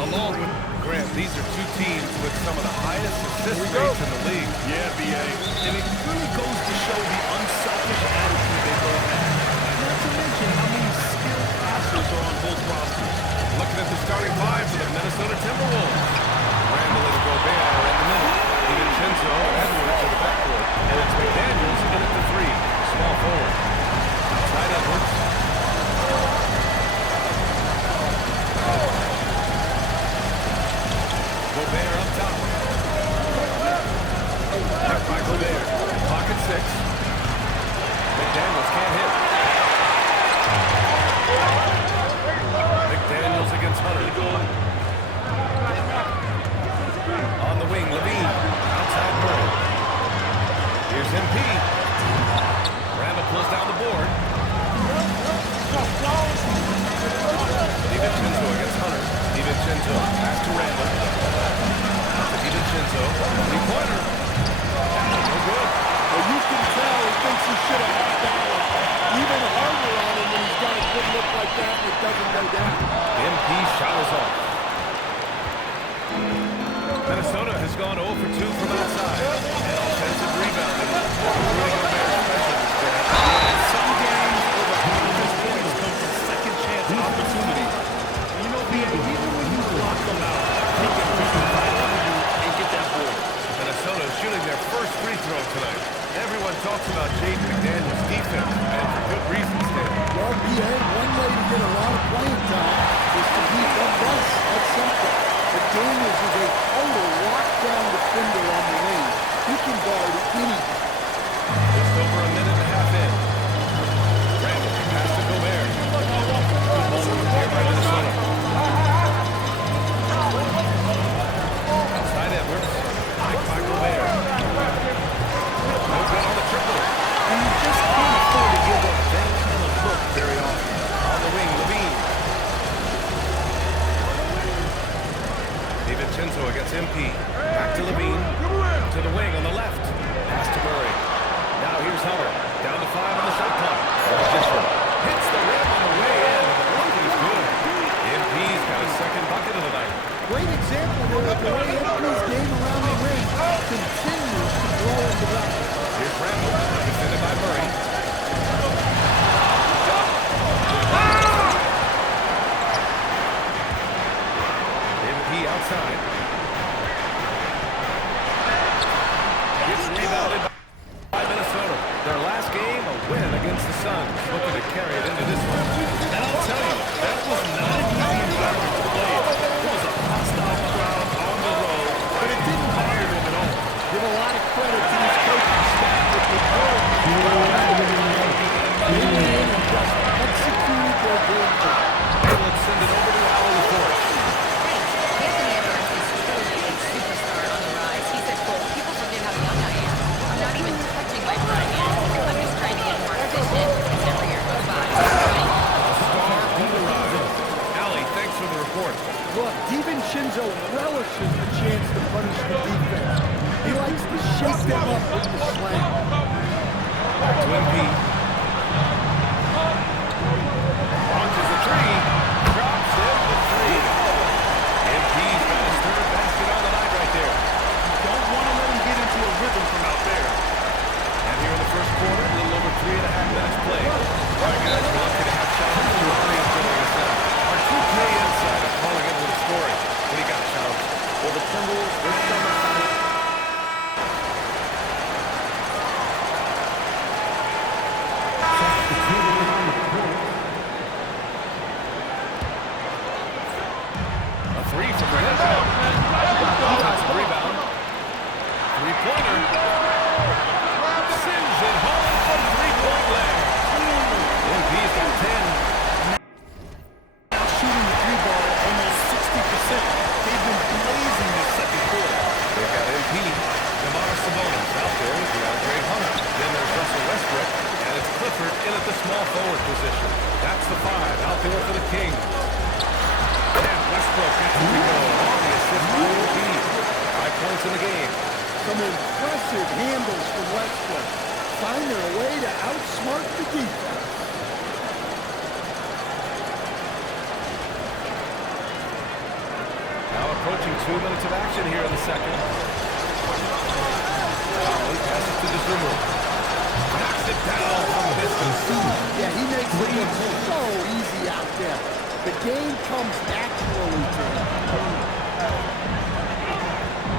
along with Grant. These are two teams with some of the highest assist rates in the league. Yeah, B.A. And it really goes to show the unselfish attitude they both have. Not to mention how many skilled passers are on both rosters. Looking at the starting five for the Minnesota Timberwolves. Randall and Gobert are in the middle. DiVincenzo and Edwards in the backcourt. And it's McDaniels in at the three. Small forward. Outside Edwards. Gobert up top. Back by Gobert. Pocket six. McDaniels can't hit. McDaniels against Hunter. On the wing, Levine. Outside Murray. Here's MP. Randall pulls down the board. DiVincenzo against Hunter. DiVincenzo. Pass to Randall. To DiVincenzo. Three-pointer. No good. Well, you can tell he thinks he should have had that one. Even harder on him when he's got a good look like that and it doesn't go down. MP shot is off. Minnesota has gone 0 for 2 from outside. And offensive rebounding. Some games over half of his points come from second chance opportunities. You know, B.A., even when you block them out, he can pick them right up and get that ball. Minnesota is shooting their first free throw tonight. Everyone talks about Jaden McDaniels' defense, and for good reasons, Dan. Well, B.A., one way to get a lot of playing time is to beat them best. That's simple. McDaniels is a total lockdown defender on the wing. He can guard anything. Just over a minute and a half in. Randall pass to Gobert. Here by Minnesota. Outside Edwards. Back by Gobert. No good on the triple. And you just can't afford to give up that kind of look very often. On the wing, Levine. DiVincenzo against MP. Back to Levine. To the wing on the left. Pass to Murray. Now here's Hunter. Down to 5 on the shot clock. Position. Hits the rim on the way in. The block is good. MP's got a second bucket of the night. Great example here of the way MP's game around the ring continues to grow and develop. Here's Randall. Defended by Murray. MP outside. Gets rebounded by Minnesota. Their last game, a win against the Suns. Looking to carry it into this one. And I'll tell you, that was not an easy environment to play in. It was a hostile crowd on the road, but it didn't bother them at all. Give a lot of credit to this coaching staff with the goal. They went in and just executed their game plan. And let's send it over to Allen for it. Anthony Edwards is truly a superstar on the rise. He said, quote, people forget how young I am. I'm not even touching my prime yet. I'm just trying to get more efficient as every year goes by. A star on the rise. Allie, thanks for the report. Look, DiVincenzo relishes the chance to punish the defense. He likes to shake them up with the slam. Back to MP. Launches a three. Drops in the three. MP's got his third basket on the night right there. Don't want to let him get into a rhythm from out there. And here in the first quarter, a little over 3.5 minutes played. All right, guys, we're lucky to have Sean from the audience joining us now. Our 2K insider calling in with a story. What do you got, Sean? Well, the Timberwolves this summer signed A three from Randall. Offensive rebound. Three-pointer. Sends it home from three-point land. MP's got 10. Now shooting the three ball almost 60%. They've been blazing this second quarter. They've got MP. Demonis Sabonis out there with DeAndre Hunter. Then there's Russell Westbrook. And it's Clifford in at the small forward position. That's the 5 out there for the Kings. And Westbrook gets to go on the assist by MP. 5 points in the game. Some impressive handles from Westbrook. Find their way to outsmart the defense. approaching 2 minutes of action here in the second. Conley passes to Dosunmu. Knocks it down from distance. Yeah, he makes it look so easy out there. The game comes naturally to him.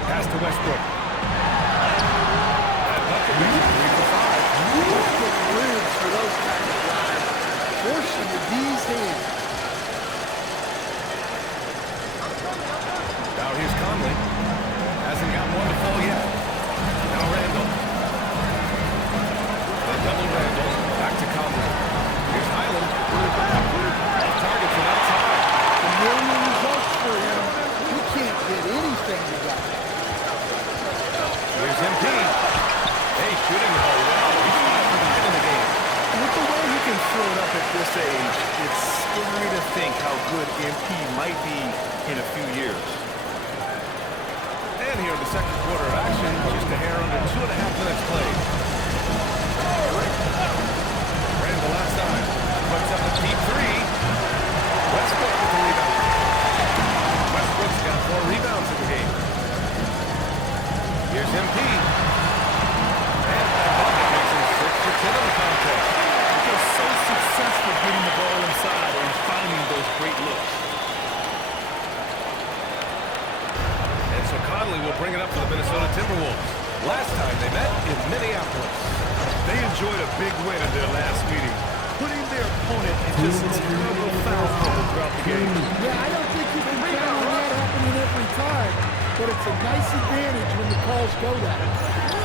Pass to Westbrook. And Bucket makes it 3 for 5. Westbrook lives for those kind of drives. Forcing the D's hand. Now here's Conley. Hasn't got one to fall yet. Now Randall. The double Randall. Back to Conley. Here's Highland. Off target from outside. A million results for him. He can't get anything together. Here's MP. Hey, shooting the ball well. He's 5 for 9 in the game. With the way he can throw it up at this age, it's scary to think how good MP might be in a few years. And here in the second quarter of action, just a hair under 2.5 minutes played. Randall outside. Puts up a deep three. Westbrook with the rebound. Westbrook's got 4 rebounds in the game. Here's MP. And that bucket makes him 6 for 10 in the contest. He's so successful getting the ball inside and finding those great looks. And so Conley will bring it up for the Minnesota Timberwolves. Last time they met in Minneapolis. They enjoyed a big win in their last meeting, putting their opponent in just a terrible foul trouble throughout the game. Yeah, I don't think you can count on that happening every time, but it's a nice advantage when the calls go that way.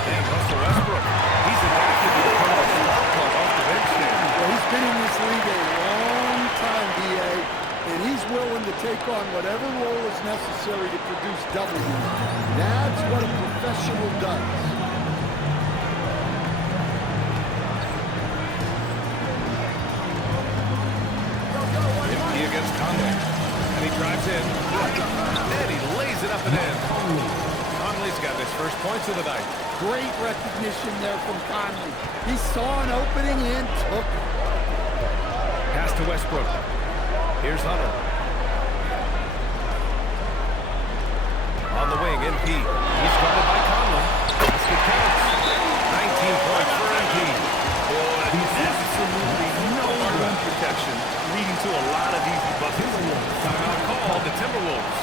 And Russell Westbrook, he's adapted to the Timberwolves off the bench there. Well, he's been in this league a long time, D.A., and he's willing to take on whatever role is necessary to produce W. That's what a professional does. He against Conley. And he drives in. And he lays it up and in. Conley's got his first points of the night. Great recognition there from Conley. He saw an opening and took it. Pass to Westbrook. Here's Hunter. On the wing, MP. He's guarded by Conley. Basket counts. 19 points for MP. Boy, absolutely no rim protection, leading to a lot of easy buckets. Timeout called the Timberwolves.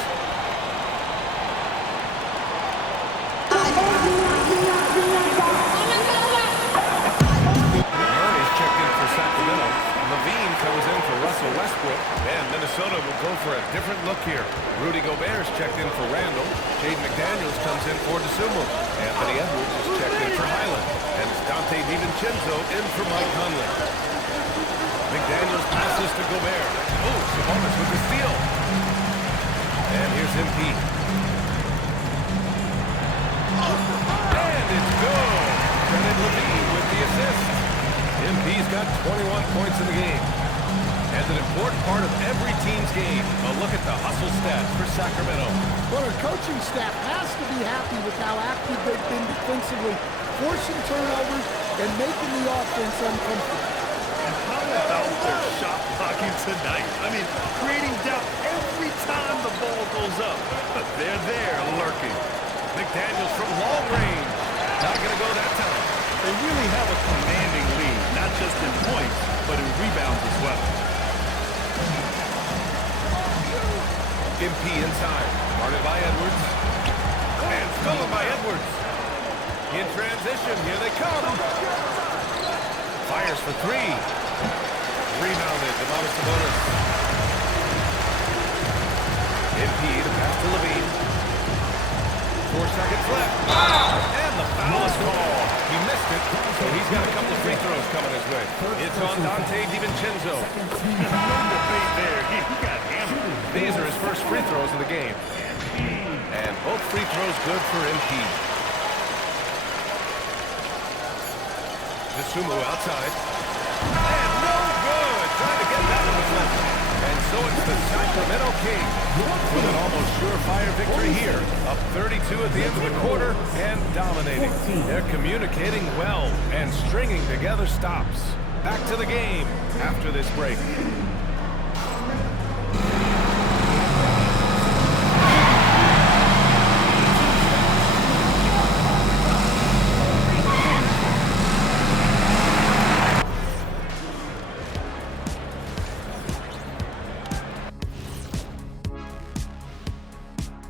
Murray's checked in for Sacramento. Levine comes in for Russell Westbrook. And Minnesota will go for a different look here. Rudy Gobert's checked in for Randall. Jaden McDaniels comes in for Dosunmu. Anthony Edwards is checked in for Highland. And it's Dante DiVincenzo in for Mike Conley. McDaniels passes to Gobert. Oh, Sabonis with the steal. And here's MP. And it's good. Brennan Levine with the assist. MP's got 21 points in the game. And an important part of every team's game. A look at the hustle stats for Sacramento. Well, our coaching staff has to be happy with how active they've been defensively, forcing turnovers and making the offense uncomfortable. And how about their shot blocking tonight? I mean, creating doubt every time the ball goes up. But they're there lurking. McDaniels from long range. Not going to go that time. They really have a commanding lead, not just in points, but in rebounds as well. MP inside. Guarded by Edwards. And stolen by Edwards. In transition. Here they come. Fires for 3. Rebounded. Domantas Sabonis. MP to pass to Levine. 4 seconds left. And the foul is called. He missed it, so he's got a couple of free throws coming his way. It's on Dante DiVincenzo. No debate there. He got hammered. These are his first free throws of the game. And both free throws good for MP. Dosunmu outside. And no good. Trying to get that one deflected. And so it's the Sacramento Kings with an almost surefire victory here. Up 32 at the end of the quarter and dominating. They're communicating well and stringing together stops. Back to the game after this break.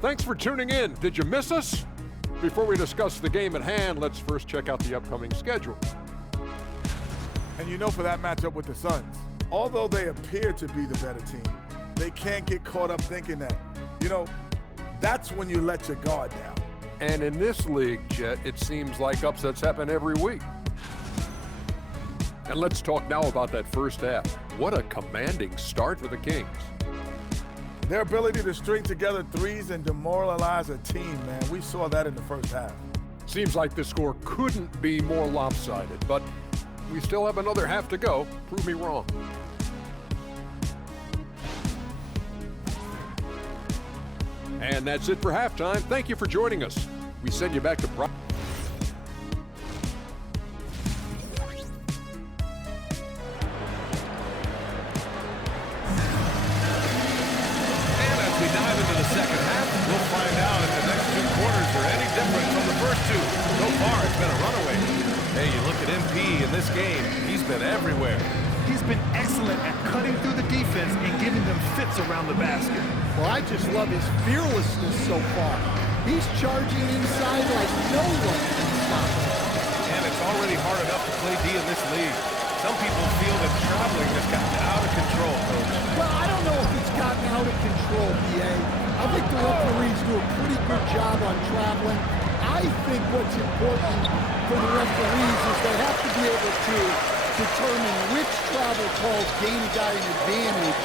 Thanks for tuning in. Did you miss us? Before we discuss the game at hand, let's first check out the upcoming schedule. And you know, for that matchup with the Suns, although they appear to be the better team, they can't get caught up thinking that. You know, that's when you let your guard down. And in this league, Jet, it seems like upsets happen every week. And let's talk now about that first half. What a commanding start for the Kings. Their ability to string together threes and demoralize a team, man, we saw that in the first half. Seems like the score couldn't be more lopsided, but we still have another half to go. Prove me wrong. And that's it for halftime. Thank you for joining us. We send you back to We dive into the second half. We'll find out if the next two quarters are any different from the first two. So far, it's been a runaway. Hey, you look at MP in this game. He's been everywhere. He's been excellent at cutting through the defense and giving them fits around the basket. Well, I just love his fearlessness so far. He's charging inside like no one can stop him. And it's already hard enough to play D in this league. Some people feel that traveling has gotten out of control, Coach. Well, I don't know if it's gotten out of control, BA. I think the referees do a pretty good job on traveling. I think what's important for the referees is they have to be able to determine which travel calls gain a guy an advantage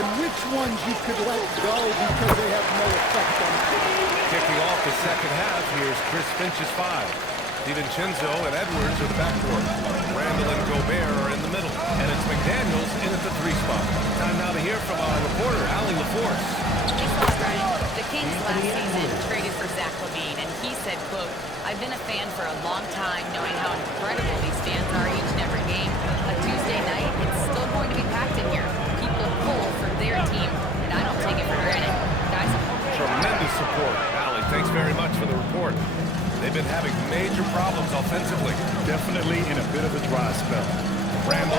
and which ones you could let go because they have no effect on the game. Kicking off the second half, here's Chris Finch's 5. DiVincenzo and Edwards are the backcourt. Randall and Gobert are in the middle. And it's McDaniels in at the 3 spot. Time now to hear from our reporter, Allie LaForce. Thanks, Brian. The Kings last season traded for Zach LaVine, and he said, quote, "I've been a fan for a long time, knowing how incredible these fans are each and every game. A Tuesday night, it's still going to be packed in here. People pull for their team, and I don't take it for granted. Guys, Tremendous support. Allie, thanks very much for the report. They've been having major problems offensively. Definitely in a bit of a dry spell. Randall.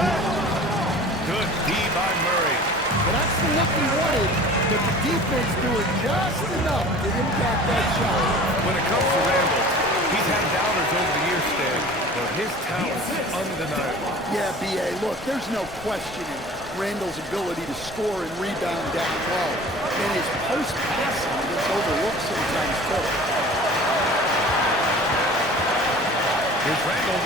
Good D by Murray. But that's the look he wanted, but the defense doing just enough to impact that shot. When it comes to Randall, he's had doubters over the years, Stan, but his talent is undeniable. Yeah, BA, look, there's no questioning Randall's ability to score and rebound down low. And his post-passing gets overlooked sometimes, too. Here's Randall.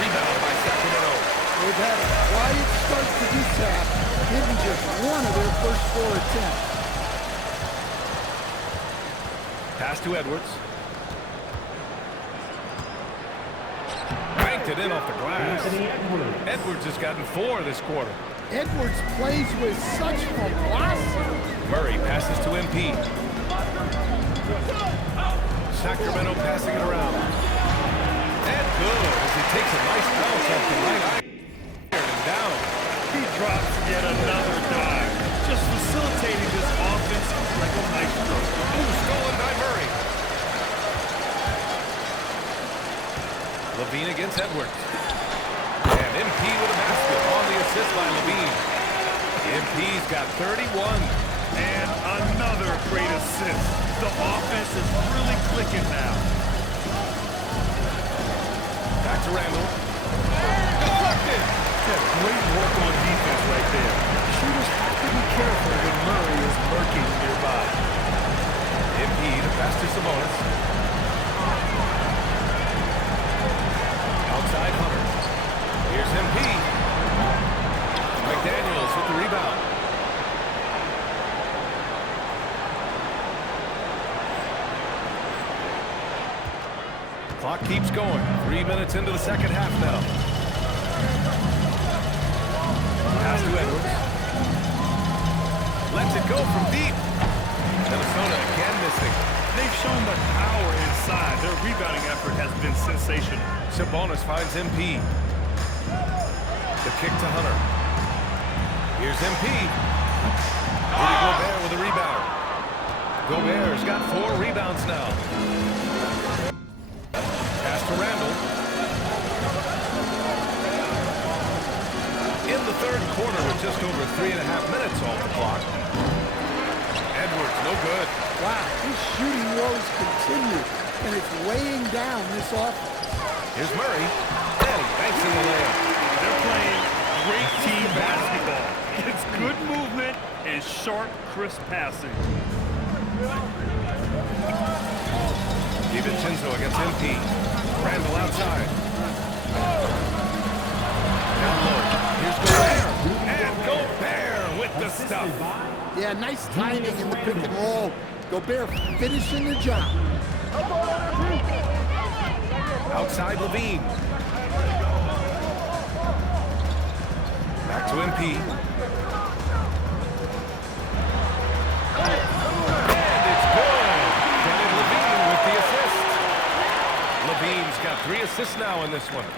Rebound by Sacramento. They've had a quiet start to this half, hitting just one of their first 4 attempts. Pass to Edwards. Banked it in off the glass. Edwards has gotten 4 this quarter. Edwards plays with such velocity. Murray passes to MP. Sacramento passing it around. And good as he takes a nice bounce off the right eye. And down. He drops yet another dive, just facilitating this offense like a maestro. Stolen by Murray. LaVine against Edwards. And MP with a basket on the assist by LaVine. MP's got 31. And another great assist. The offense is really clicking now. Back to Randall. Deflected. That's great work on defense right there. Shooters have to be careful when Murray is lurking nearby. MP to pass to Sabonis. Outside Hunter. Here's MP. McDaniels with the rebound. Clock keeps going. 3 minutes into the second half now. Pass to Edwards. Lets it go from deep. Minnesota again missing. They've shown the power inside. Their rebounding effort has been sensational. Sabonis finds MP. The kick to Hunter. Here's MP. Rudy Gobert with a rebound. Gobert's got 4 rebounds now. Pass to Randall. In the third quarter with just over 3.5 minutes off the clock. Edwards, no good. Wow, his shooting woes continue, and it's weighing down this offense. Here's Murray, and he banks in the layup. They're playing great team basketball. It's good movement and sharp, crisp passing. DiVincenzo against MP. Randall outside. Down low. Here's Gobert. And Gobert with the stuff. Yeah, nice timing in the pick and roll. Gobert finishing the job. Outside Levine. Back to MP. And it's good. Kevin Levine with the assist. Levine's got 3 assists now in this one.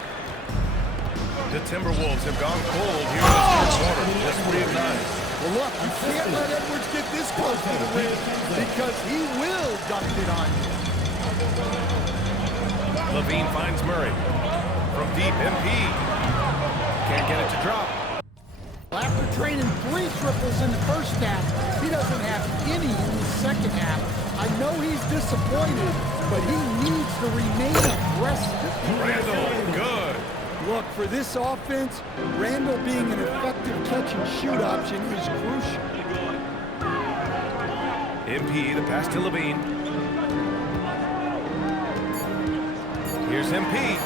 The Timberwolves have gone cold here in this third quarter. Just 3 of 9. Well, look, you can't let Edwards get this close to the rim because he will dunk it on you. Levine finds Murray. From deep, MP. Can't get it to drop. After training 3 triples in the first half, he doesn't have any in the second half. I know he's disappointed, but he needs to remain aggressive. Randall, good. Look, for this offense, Randall being an effective catch-and-shoot option is crucial. MP, the pass to Levine. Here's MP.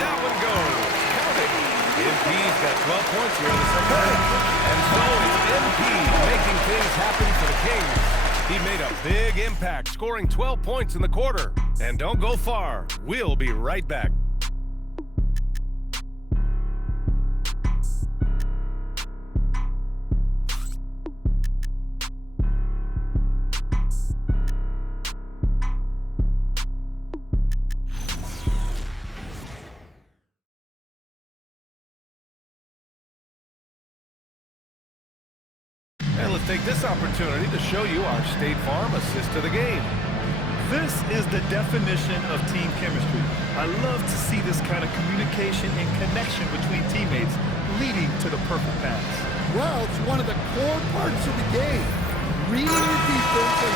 That one goes. Count it. MP's got 12 points here in the second half. And so it's MP making things happen for the Kings. He made a big impact, scoring 12 points in the quarter. And don't go far. We'll be right back. And let's take this opportunity to show you our State Farm assist to the game. This is the definition of team chemistry. I love to see this kind of communication and connection between teammates leading to the perfect pass. Well, it's one of the core parts of the game. Reading the defense and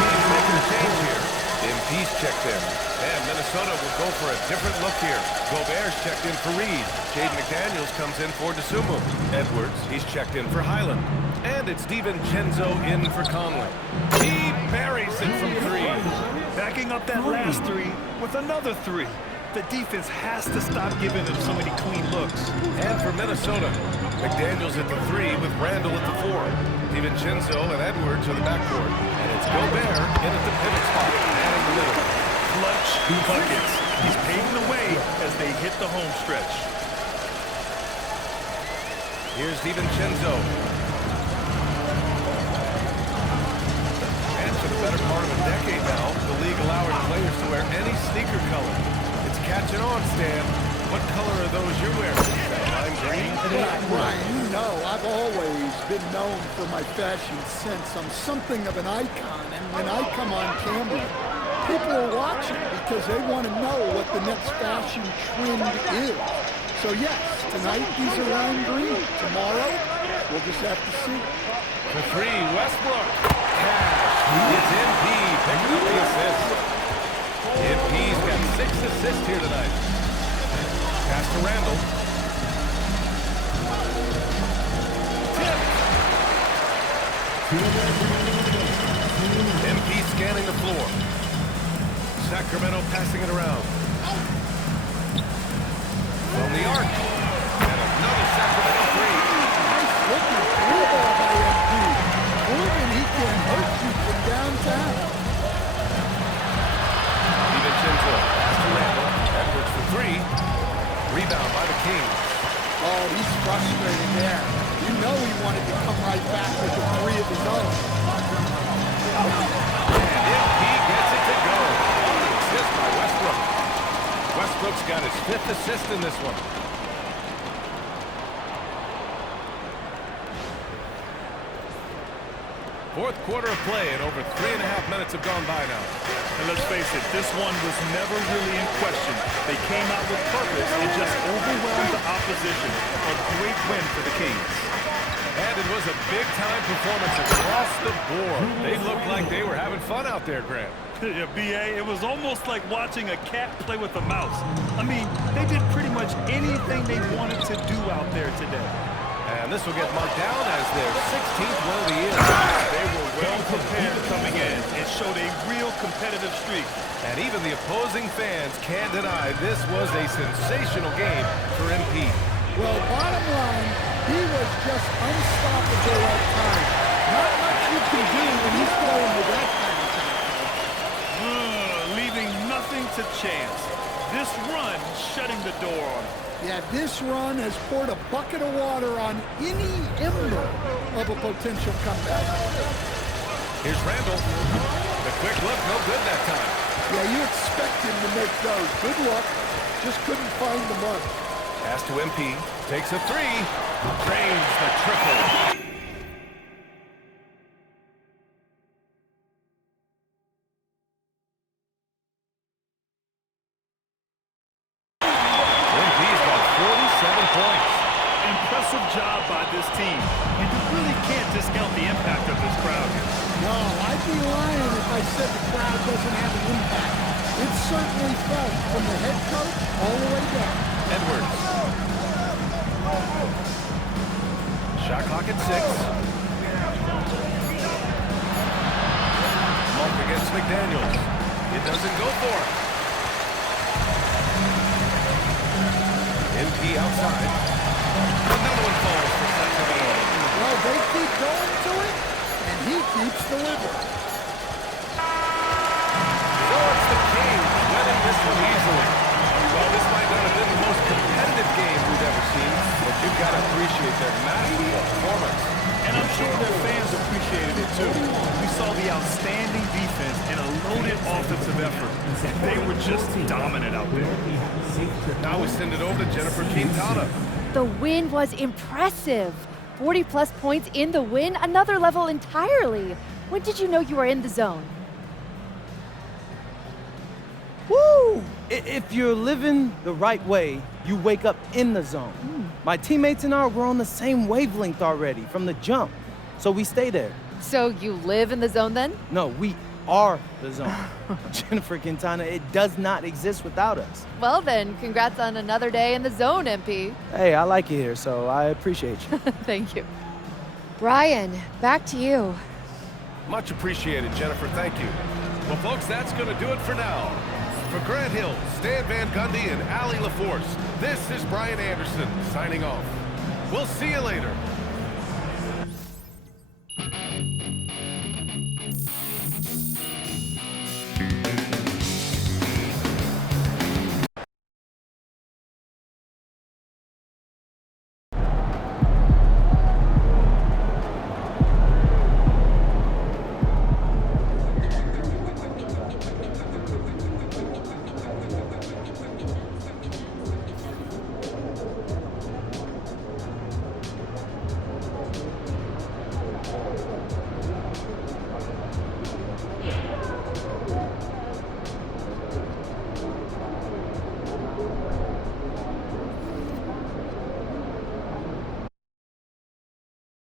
He's making a change here. MP's checked in. And Minnesota will go for a different look here. Gobert's checked in for Reed. Jaden McDaniels comes in for DeSumo. Edwards, he's checked in for Highland. And it's DiVincenzo in for Conley. He buries it from 3. Backing up that last 3 with another 3. The defense has to stop giving them so many clean looks. And for Minnesota, McDaniels at the 3 with Randall at the 4. DiVincenzo and Edwards to the backcourt. And it's Gobert in at the pivot spot and in the middle. Clutch buckets. He's paving the way as they hit the home stretch. Here's DiVincenzo. And for the better part of a decade now, the league allowing players to wear any sneaker color. It's catching on, Stan. What color are those you're wearing? Lime green? Ryan, you know I've always been known for my fashion sense. I'm something of an icon, and when I come on camera, people are watching because they want to know what the next fashion trend is. So yes, tonight these are lime green. Tomorrow, we'll just have to see. For 3, Westbrook. Cash. It's MP picking up the assist. MP's got 6 assists here tonight. Pass to Randall. Tip. MP scanning the floor. Sacramento passing it around. From the arc. And another Sacramento 3. Nice looking through ball by MP. Proving he can hurt you from downtown. DiVincenzo pass to Randall. Edwards for 3. Rebound by the Kings. Oh, he's frustrated there. You know he wanted to come right back with the 3 of his own. And MP gets it to go. Assist by Westbrook. Westbrook's got his 5th assist in this one. Fourth quarter of play, and over 3.5 minutes have gone by now. And let's face it, this one was never really in question. They came out with purpose and just overwhelmed the opposition. A great win for the Kings. And it was a big-time performance across the board. They looked like they were having fun out there, Grant. Yeah, B.A., it was almost like watching a cat play with a mouse. I mean, they did pretty much anything they wanted to do out there today. And this will get marked down as their 16th win of the year. They were well prepared coming in and showed a real competitive streak. And even the opposing fans can't deny this was a sensational game for MP. Well, bottom line, he was just unstoppable at times. Not much you can do when he's throwing with that kind of time. Leaving nothing to chance. This run shutting the door on him. Yeah, this run has poured a bucket of water on any ember of a potential comeback. Here's Randall. The quick look, no good that time. Yeah, you expect him to make those. Good luck. Just couldn't find the mark. Pass to MP. Takes a three. Drains the triple. MP's got 47 points. Impressive job by this team. And you really can't discount the impact of this crowd. No, I'd be lying if I said the crowd doesn't have an impact. It certainly felt from the head coach all the way down. Edwards. Shot clock at 6. Mark against McDaniels. It doesn't go for him. MP outside. Another one falls for Sacramento. Well, they keep going to it, and he keeps delivering. So it's the Kings winning this one easily. Well, this might not have been the most competitive game we've ever seen, but you've got to appreciate their masterful performance. And I'm sure their fans appreciated it too. We saw the outstanding defense and a loaded offensive effort. They were just dominant out there. Now we send it over to Jennifer Quintana. The win was impressive. 40-plus points in the win, another level entirely. When did you know you were in the zone? Woo! If you're living the right way, you wake up in the zone. My teammates and I were on the same wavelength already from the jump, so we stay there. So you live in the zone then? No, we are the zone. Jennifer Quintana, it does not exist without us. Well then, congrats on another day in the zone, MP. Hey, I like it here, so I appreciate you. Thank you. Brian, back to you. Much appreciated, Jennifer. Thank you. Well, folks, that's going to do it for now. For Grant Hill, Stan Van Gundy, and Allie LaForce, this is Brian Anderson signing off. We'll see you later.